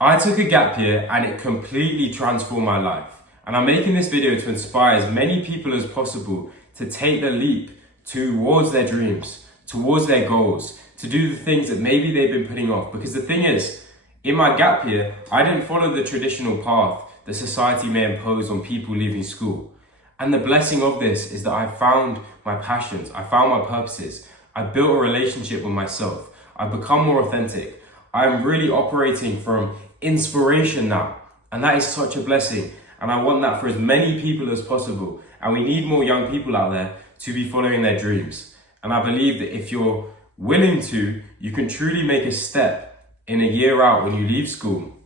I took a gap year and it completely transformed my life. And I'm making this video to inspire as many people as possible to take the leap towards their dreams, towards their goals, to do the things that maybe they've been putting off. Because the thing is, in my gap year, I didn't follow the traditional path that society may impose on people leaving school. And the blessing of this is that I found my passions, I found my purposes, I built a relationship with myself, I've become more authentic, I'm really operating from inspiration now. And that is such a blessing. And I want that for as many people as possible. And we need more young people out there to be following their dreams. And I believe that if you're willing to, you can truly make a step in a year out when you leave school.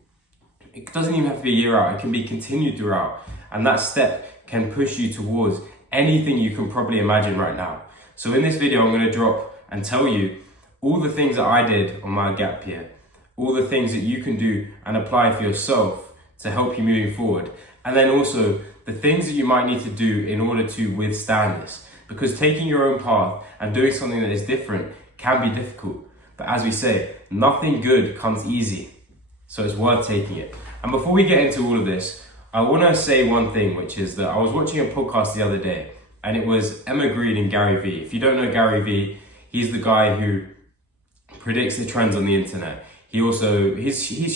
It doesn't even have to be a year out, it can be continued throughout. And that step can push you towards anything you can probably imagine right now. So in this video, I'm going to drop and tell you all the things that I did on my gap year, all the things that you can do and apply for yourself to help you moving forward. And then also the things that you might need to do in order to withstand this. Because taking your own path and doing something that is different can be difficult. But as we say, nothing good comes easy. So it's worth taking it. And before we get into all of this, I want to say one thing, which is that I was watching a podcast the other day and it was Emma Green and Gary Vee. If you don't know Gary Vee, he's the guy who predicts the trends on the internet. He's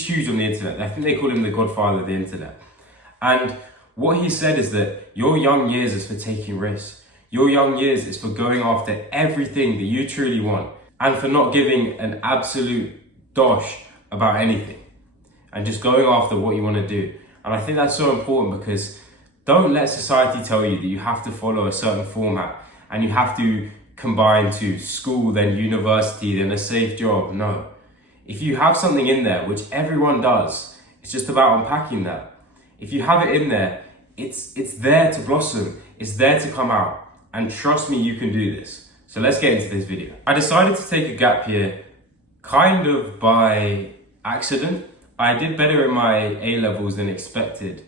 huge on the internet. I think they call him the godfather of the internet. And what he said is that your young years is for taking risks. Your young years is for going after everything that you truly want and for not giving an absolute dosh about anything and just going after what you want to do. And I think that's so important because don't let society tell you that you have to follow a certain format and you have to combine to school, then university, then a safe job. No. If you have something in there, which everyone does, it's just about unpacking that. If you have it in there, it's there to blossom. It's there to come out. And trust me, you can do this. So let's get into this video. I decided to take a gap year kind of by accident. I did better in my A-levels than expected,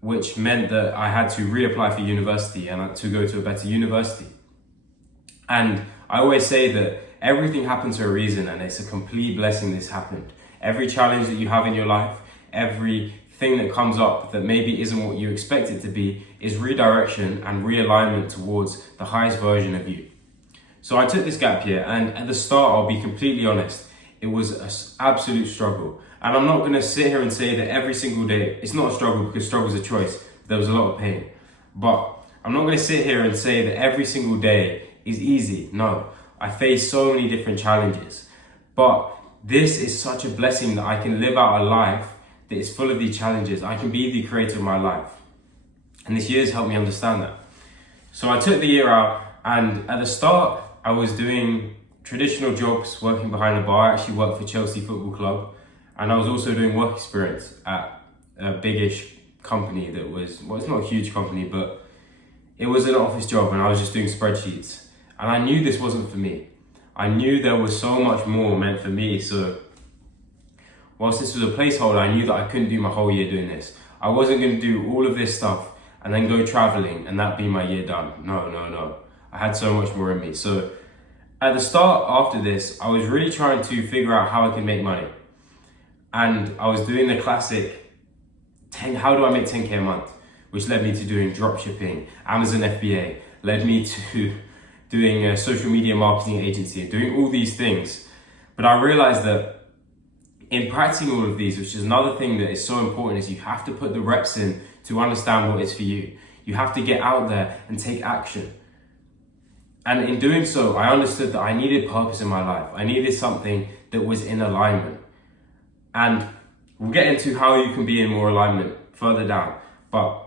which meant that I had to reapply for university and to go to a better university. And I always say that everything happens for a reason and it's a complete blessing this happened. Every challenge that you have in your life, everything that comes up that maybe isn't what you expect it to be is redirection and realignment towards the highest version of you. So I took this gap year and at the start, I'll be completely honest, it was an absolute struggle. And I'm not going to sit here and say that every single day, it's not a struggle because struggle is a choice. There was a lot of pain. But I'm not going to sit here and say that every single day is easy. No, I face so many different challenges. But this is such a blessing that I can live out a life that is full of these challenges. I can be the creator of my life. And this year has helped me understand that. So I took the year out and at the start, I was doing traditional jobs, working behind the bar. I actually worked for Chelsea Football Club. And I was also doing work experience at a big-ish company that was, well, it's not a huge company, but it was an office job and I was just doing spreadsheets. And I knew this wasn't for me. I knew there was so much more meant for me. So whilst this was a placeholder, I knew that I couldn't do my whole year doing this. I wasn't going to do all of this stuff and then go traveling and that be my year done. No. I had so much more in me. So at the start after this, I was really trying to figure out how I could make money. And I was doing the classic, how do I make 10K a month? Which led me to doing drop shipping, Amazon FBA, led me to doing a social media marketing agency, doing all these things. But I realized that in practicing all of these, which is another thing that is so important, is you have to put the reps in to understand what is for you. You have to get out there and take action. And in doing so, I understood that I needed purpose in my life. I needed something that was in alignment. And we'll get into how you can be in more alignment further down. But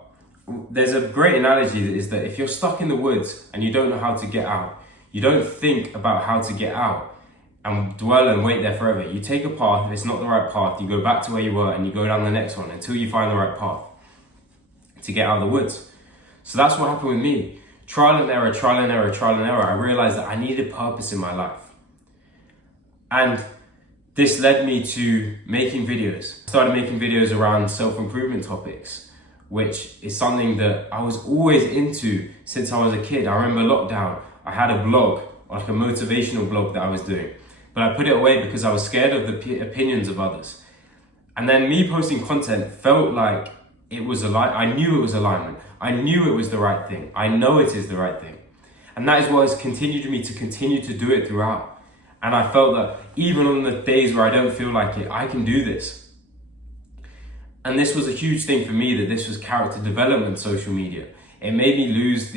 there's a great analogy that is that if you're stuck in the woods and you don't know how to get out, you don't think about how to get out and dwell and wait there forever. You take a path, if it's not the right path, you go back to where you were and you go down the next one until you find the right path to get out of the woods. So that's what happened with me. Trial and error. I realized that I needed purpose in my life. And this led me to making videos. I started making videos around self-improvement topics, which is something that I was always into since I was a kid. I remember lockdown, I had a blog, like a motivational blog that I was doing, but I put it away because I was scared of the opinions of others. And then me posting content felt like it was I knew it was alignment. I knew it was the right thing. I know it is the right thing. And that is what has continued me to continue to do it throughout. And I felt that even on the days where I don't feel like it, I can do this. And this was a huge thing for me, that this was character development social media. It made me lose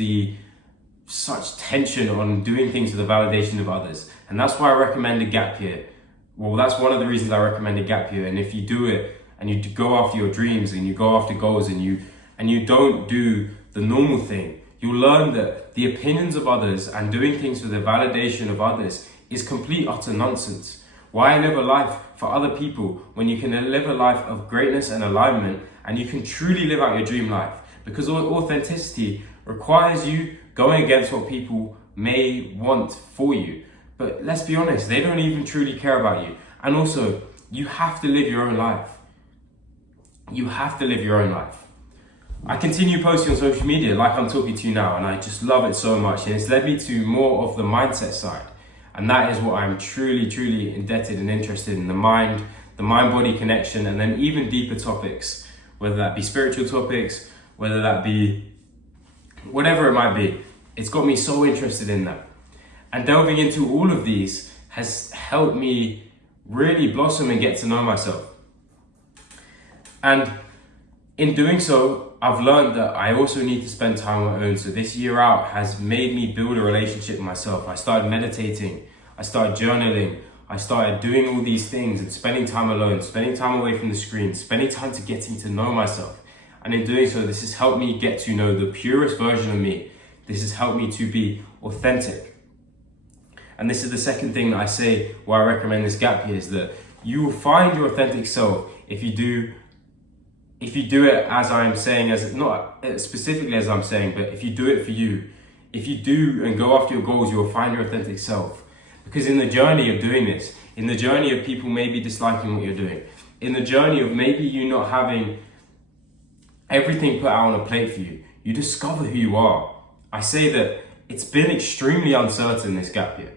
such tension on doing things for the validation of others. And that's why I recommend a gap year. Well, that's one of the reasons I recommend a gap year. And if you do it and you go after your dreams and you go after goals and you don't do the normal thing, you'll learn that the opinions of others and doing things for the validation of others is complete utter nonsense. Why live a life for other people when you can live a life of greatness and alignment, and you can truly live out your dream life? Because authenticity requires you going against what people may want for you. But let's be honest, they don't even truly care about you. And also, you have to live your own life. You have to live your own life. I continue posting on social media like I'm talking to you now, and I just love it so much. And it's led me to more of the mindset side. And that is what I'm truly, truly indebted and interested in, the mind-body connection, and then even deeper topics, whether that be spiritual topics, whether that be whatever it might be. It's got me so interested in that. And delving into all of these has helped me really blossom and get to know myself. And in doing so, I've learned that I also need to spend time on my own. So this year out has made me build a relationship with myself. I started meditating, I started journaling, I started doing all these things and spending time alone, spending time away from the screen, spending time to getting to know myself. And in doing so, this has helped me get to know the purest version of me. This has helped me to be authentic. And this is the second thing that I say why I recommend this gap year, is that you will find your authentic self if you do it as I'm saying, as not specifically as I'm saying, but if you do it for you, if you do and go after your goals, you will find your authentic self. Because in the journey of doing this, in the journey of people maybe disliking what you're doing, in the journey of maybe you not having everything put out on a plate for you, you discover who you are. I say that it's been extremely uncertain, this gap year.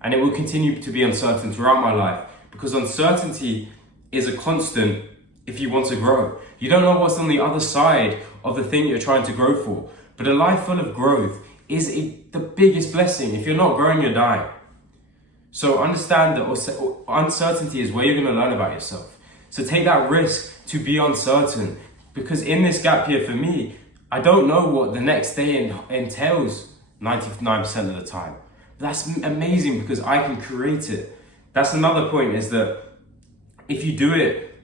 And it will continue to be uncertain throughout my life, because uncertainty is a constant if you want to grow. You don't know what's on the other side of the thing you're trying to grow for. But a life full of growth is the biggest blessing. If you're not growing, you're dying. So understand that uncertainty is where you're going to learn about yourself. So take that risk to be uncertain. Because in this gap year for me, I don't know what the next day entails 99% of the time. But that's amazing because I can create it. That's another point, is that if you do it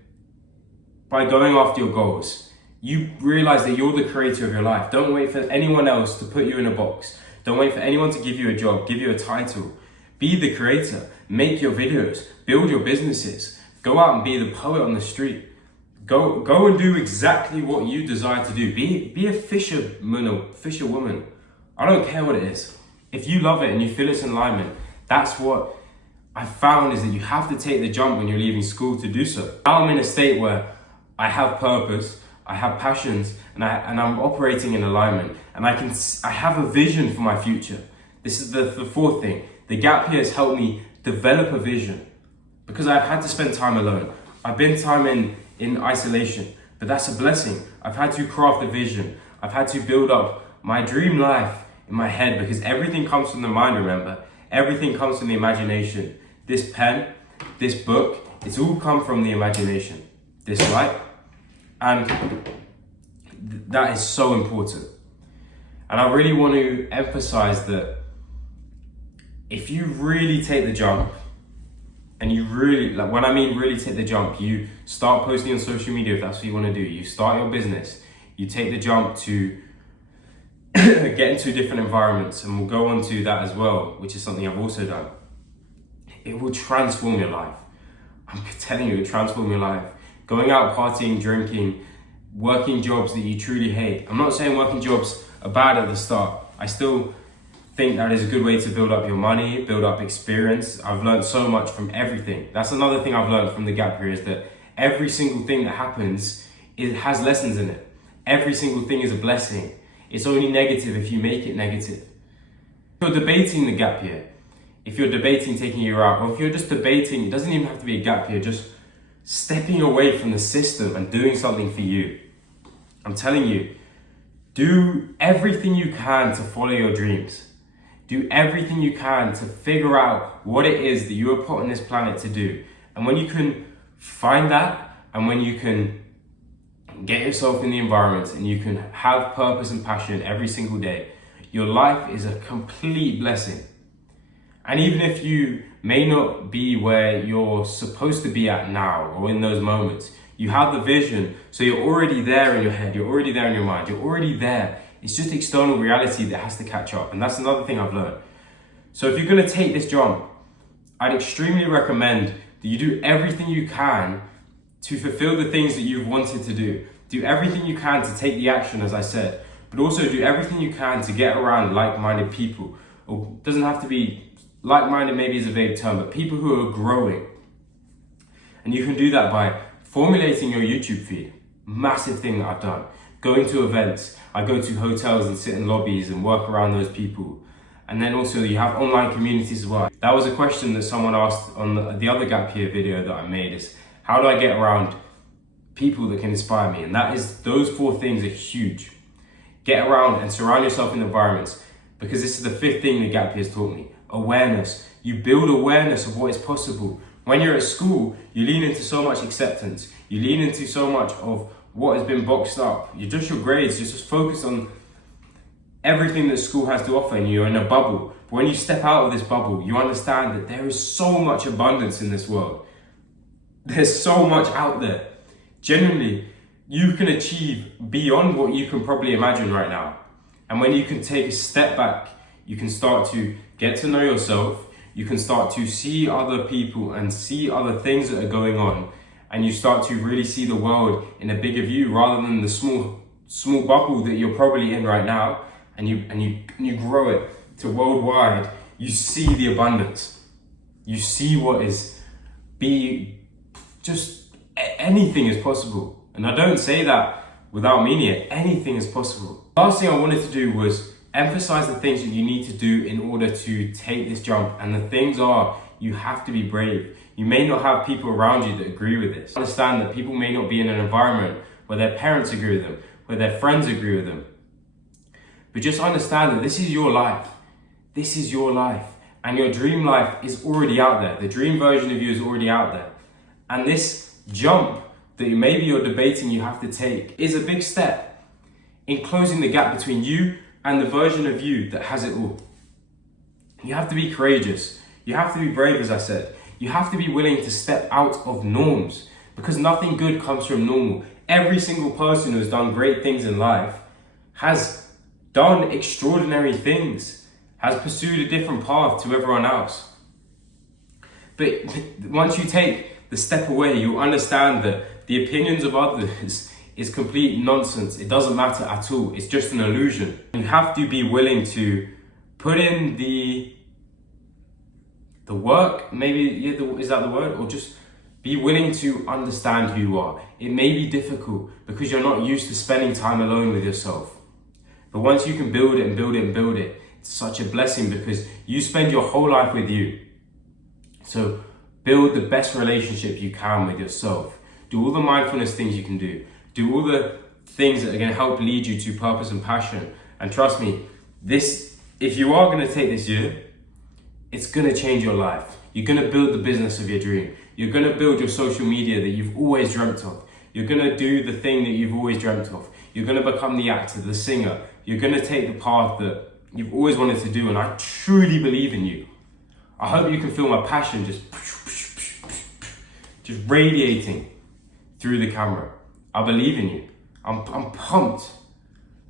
by going after your goals, you realize that you're the creator of your life. Don't wait for anyone else to put you in a box. Don't wait for anyone to give you a job, give you a title. Be the creator. Make your videos. Build your businesses. Go out and be the poet on the street. Go and do exactly what you desire to do. Be a fisherman or fisherwoman. I don't care what it is. If you love it and you feel it's in alignment, that's what I found, is that you have to take the jump when you're leaving school to do so. Now I'm in a state where I have purpose, I have passions, and I'm operating in alignment, and I have a vision for my future. This is the fourth thing. The gap year has helped me develop a vision, because I've had to spend time alone. I've been time in isolation, but that's a blessing. I've had to craft a vision. I've had to build up my dream life in my head, because everything comes from the mind, remember? Everything comes from the imagination. This pen, this book, it's all come from the imagination. This light. And that is so important. And I really want to emphasize that if you really take the jump, and you really, like when I mean really take the jump, you start posting on social media if that's what you want to do. You start your business. You take the jump to get into different environments, and we'll go on to that as well, which is something I've also done. It will transform your life. I'm telling you, it will transform your life. Going out partying, drinking, working jobs that you truly hate. I'm not saying working jobs are bad at the start. I still think that is a good way to build up your money, build up experience. I've learned so much from everything. That's another thing I've learned from the gap year, is that every single thing that happens, it has lessons in it. Every single thing is a blessing. It's only negative if you make it negative. If you're debating the gap year, if you're debating taking a year out, or if you're just debating, it doesn't even have to be a gap year, just stepping away from the system and doing something for you. I'm telling you, do everything you can to follow your dreams. Do everything you can to figure out what it is that you were put on this planet to do. And when you can find that, and when you can get yourself in the environment and you can have purpose and passion every single day, your life is a complete blessing. And even if you may not be where you're supposed to be at now or in those moments, you have the vision, so you're already there in your head, you're already there in your mind, you're already there. It's just external reality that has to catch up, and that's another thing I've learned. So if you're gonna take this jump, I'd extremely recommend that you do everything you can to fulfill the things that you've wanted to do. Do everything you can to take the action, as I said, but also do everything you can to get around like-minded people. Or it doesn't have to be like-minded, maybe is a vague term, but people who are growing. And you can do that by formulating your YouTube feed. Massive thing that I've done. Going to events. I go to hotels and sit in lobbies and work around those people. And then also you have online communities as well. That was a question that someone asked on the other Gap Year video that I made, is how do I get around people that can inspire me? And that is, those 4 things are huge. Get around and surround yourself in environments, because this is the 5th thing that Gap Year has taught me. Awareness. You build awareness of what is possible. When you're at school, you lean into so much acceptance. You lean into so much of what has been boxed up. You're just your grades, you're just focused on everything that school has to offer, and you're in a bubble. But when you step out of this bubble, you understand that there is so much abundance in this world. There's so much out there. Genuinely, you can achieve beyond what you can probably imagine right now. And when you can take a step back, you can start to get to know yourself. You can start to see other people and see other things that are going on. And you start to really see the world in a bigger view rather than the small bubble that you're probably in right now. And you grow it to worldwide. You see the abundance. You see what is anything is possible. And I don't say that without meaning it. Anything is possible. Last thing I wanted to do was emphasize the things that you need to do in order to take this jump. And the things are, you have to be brave. You may not have people around you that agree with this. Understand that people may not be in an environment where their parents agree with them, where their friends agree with them. But just understand that this is your life. This is your life. And your dream life is already out there. The dream version of you is already out there. And this jump that maybe you're debating you have to take is a big step in closing the gap between you and the version of you that has it all. You have to be courageous. You have to be brave, as I said. You have to be willing to step out of norms, because nothing good comes from normal. Every single person who has done great things in life has done extraordinary things, has pursued a different path to everyone else. But once you take the step away, you understand that the opinions of others is complete nonsense. It doesn't matter at all. It's just an illusion. You have to be willing to put in the work, maybe, is that the word? Or just be willing to understand who you are. It may be difficult because you're not used to spending time alone with yourself. But once you can build it and build it and build it, it's such a blessing because you spend your whole life with you. So build the best relationship you can with yourself. Do all the mindfulness things you can do. Do all the things that are going to help lead you to purpose and passion. And trust me, if you are going to take this year, it's going to change your life. You're going to build the business of your dream. You're going to build your social media that you've always dreamt of. You're going to do the thing that you've always dreamt of. You're going to become the actor, the singer. You're going to take the path that you've always wanted to do. And I truly believe in you. I hope you can feel my passion just radiating through the camera. I believe in you. I'm pumped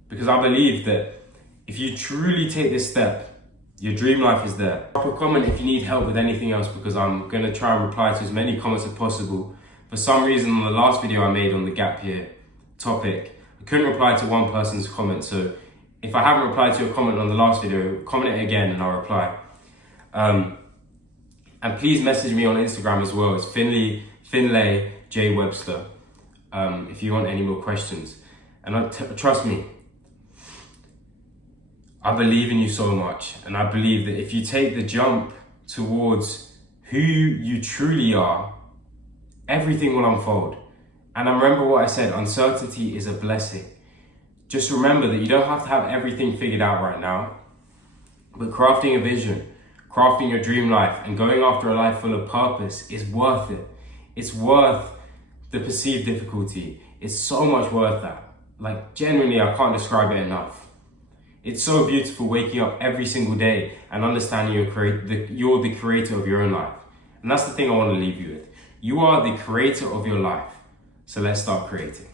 because I believe that if you truly take this step, your dream life is there. Drop a comment if you need help with anything else, because I'm going to try and reply to as many comments as possible. For some reason, on the last video I made on the gap year topic, I couldn't reply to one person's comment. So if I haven't replied to your comment on the last video, comment it again and I'll reply. And please message me on Instagram as well. It's Finlay J Webster. If you want any more questions. And trust me, I believe in you so much. And I believe that if you take the jump towards who you truly are, everything will unfold. And I remember what I said, uncertainty is a blessing. Just remember that you don't have to have everything figured out right now, but crafting a vision, crafting your dream life, and going after a life full of purpose is worth it. It's worth the perceived difficulty. It's so much worth that. Like, genuinely, I can't describe it enough. It's so beautiful waking up every single day and understanding you're the creator of your own life. And that's the thing I want to leave you with. You are the creator of your life. So let's start creating.